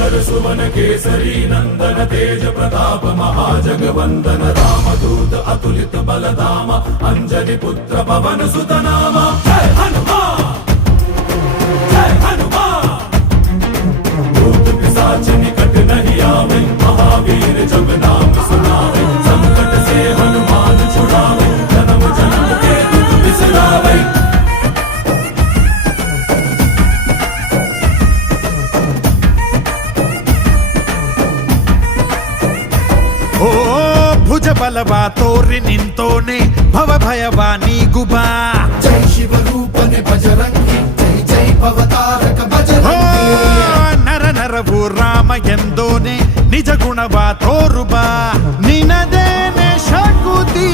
शङ्कर सुवन केसरी नन्दन तेज प्रताप महाजगवन्दन रामदूत अतुलित बलधाम अंजनी पुत्र पवन सुत नाम। जय हनुमान जय हनुमान। भूत पिशाच निकट नहीं आवे महावीर जब नाम सुनावे। संकट से हनुमान छुड़ावे जन्म जन्म के दुख बिसरावे। ಓ ಭುಜ ಬಲವ ತೋರಿ ನಿಂತೋನೆ ಭವ ಭಯವ ನೀಗುಬಾ। ಜೈ ಶಿವ ರೂಪನೆ ಬಜರಂಗಿ ಜೈ ಜೈ ಭವತಾರಕ ಬಜರಂಗಿ। ನರ ನರವು ರಾಮ ಎಂದೋನೆ ನಿಜ ಗುಣವ ತೋರುಬಾ। ನಿನದೇನೆ ಶಕುತಿ